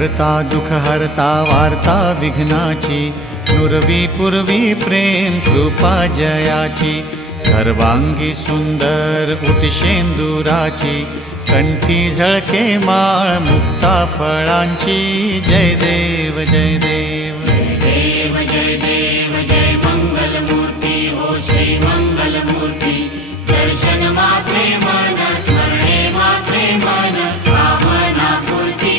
करता दुख हरता वार्ता विघ्नाची, नुरवी पूर्वी प्रेम कृपा जयाची, सर्वांगी सुंदर उटिशेंदुराची, कंठी झळके माळ मुक्ता फळांची, जय देव जय देव जय देव जय देव जय मंगल मूर्ती हो श्री मंगल मूर्ती, दर्शन मात्रे मन स्मरणे मात्रे मन कामना पूर्ती,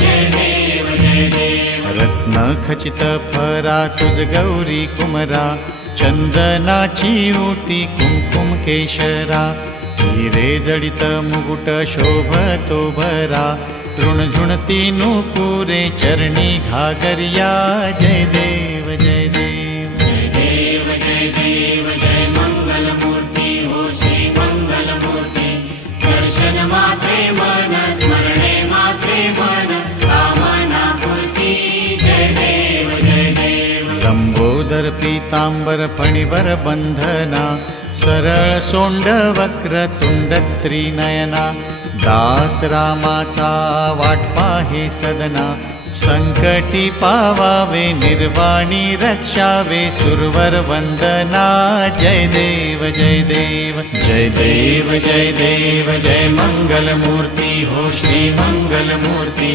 जय देव जय देव। रत्न खचित फरा तुझ गौरी कुमरा, चंदनाची ओटी कुमकुम केशरा, हिरे जडित मुकुट शोभतो भरा, तृणझुणती नूपुरे चरणी घागरिया, जय देव जय देव जय देव जय देव जय मंगल मूर्ती हो श्री मंगल मूर्ती, दर्शन मात्रे मन स्मरणे मात्रे मन कामना पूर्ती, जय देव जय देव। लंबोदर पीतांबर फणीवर बंधना, सरळ सोंड वक्र तुंड त्रिनयना, दास रामाचा वाट पाहे सदना, संकटी पावावे निर्वाणी रक्षावे सुरवर वंदना, जय देव जय देव जय देव जय देव जय मंगल मूर्ती हो श्री मंगल मूर्ती,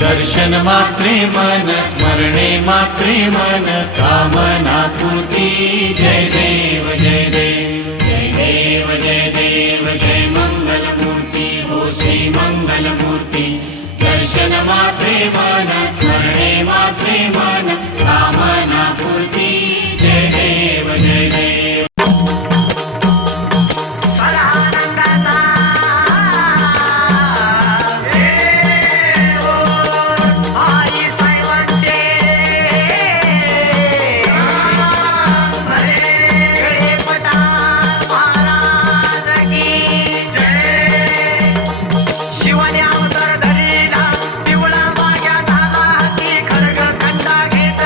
दर्शन मात्रे मन स्मरणे मात्रे मन कामना पूर्ती, जय देव जय देव जय देव जय देव जय मंगल मूर्ती हो श्री मंगल मूर्ती, दर्शन मात्रे मन स्मरणे मात्रे मन कामना पूर्ती, जय देव जय देव। शिवाने अवतार धरला, पिवळा वाघ्या झाला हाती, खड्ग खंडा घेतला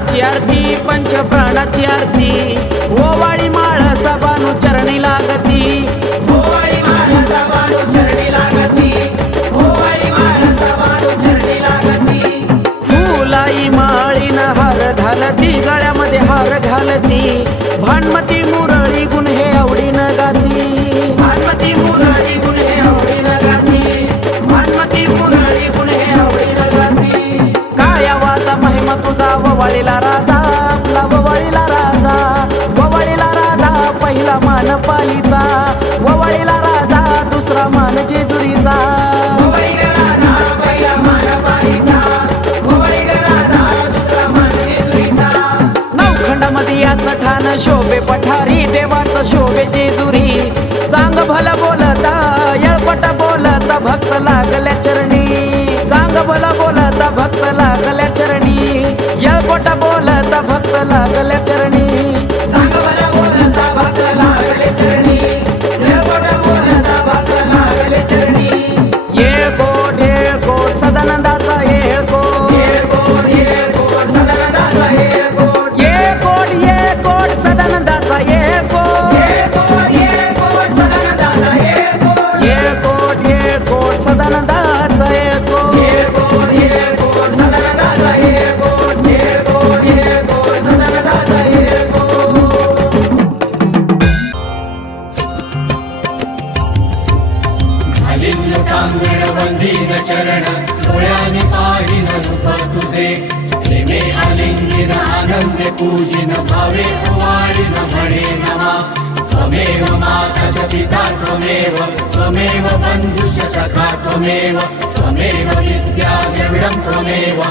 प्राणाची आरती पंच प्राणाची आरती ओवाळी माळ सबानु चरणी लागती ओवाळी माळ सबानु चरणी लागती ओवाळी माळ सबानु चरणी लागती फुलाई माळीन हार घालती गळ्यामध्ये हार घालती भानमती मुरळी गुण हे आवडीनं गाती भानमती मुरळी गुण हे आवडीनं गाती भानमती मुरळी गुण हे आवडीनं गाती काय आवाजा महिमा तुझा ववाळीला राजा आपला ववाळीला राजा ववाळीला राजा पहिला मान पालीचा ववाळीला राजा दुसरा मान जेजुरीचा ववाळीला राजा पहिला मान पालीचा ववाळीला राजा दुसरा मान जेजुरीचा नवखंडामध्ये याचं ठाण शोभे पठारी देवाचं शोभे जेजुरी चांग भलं बोलता येळपट बोलता भक्त लागल्या चरणी चांग भलं बोलता भक्त लागल्या चरणी येळपट बोलता भक्त लागल्या चरणी चांग भलं बोलता भक्त लागल्या चरणी येळपट बोलता भक्त लागल्या चरणी ये कोट सदानंदाचा ये कोट सदानंदाचा ये कोट सदानंदाचा ये कोट सदानंदाचा ये कोट सदानंदाचा ये कोट सदानंदाचा ये कोट सदानंदाचा ये कांगण वंदीन चरण डोळ्याने पाहिन रूप तुझे प्रेमे आलिंगिन आनंदे पूजिन भावे ओवाळीन म्हणे नमा त्वमेव माता च पिता त्वमेव बन्धुश्च सखा त्वमेव विद्या द्रविडं त्वमेव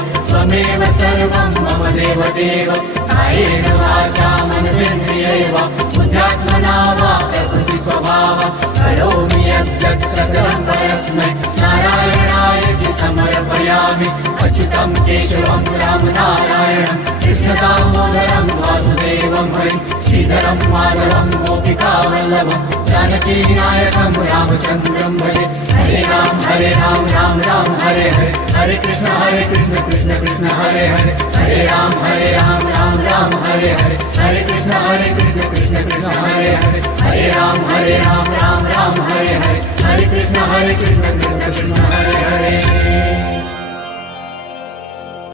सर्वं मम देव कायेन वाचा मनसेन्द्रियैव बुद्ध्यात्मना वा प्रकृति स्वभाव करोमि यद्यत् सकलं परस्मै नारायणाय समर्पयामि अच्युतं केशवं रामनारायणं कृष्णदामोदरं वासुदेवं हरिं श्रीधरं माधवं गोपिकावल्लभं जानकीनायकं रामचन्द्रं भजे हरे राम राम राम हरे हरे हरे कृष्ण कृष्ण कृष्ण हरे हरे हरे राम राम हरे हरे हरे कृष्ण कृष्ण हरे हरे हरे राम राम राम हरे हरे हरे कृष्ण कृष्ण कृष्ण हरे हरे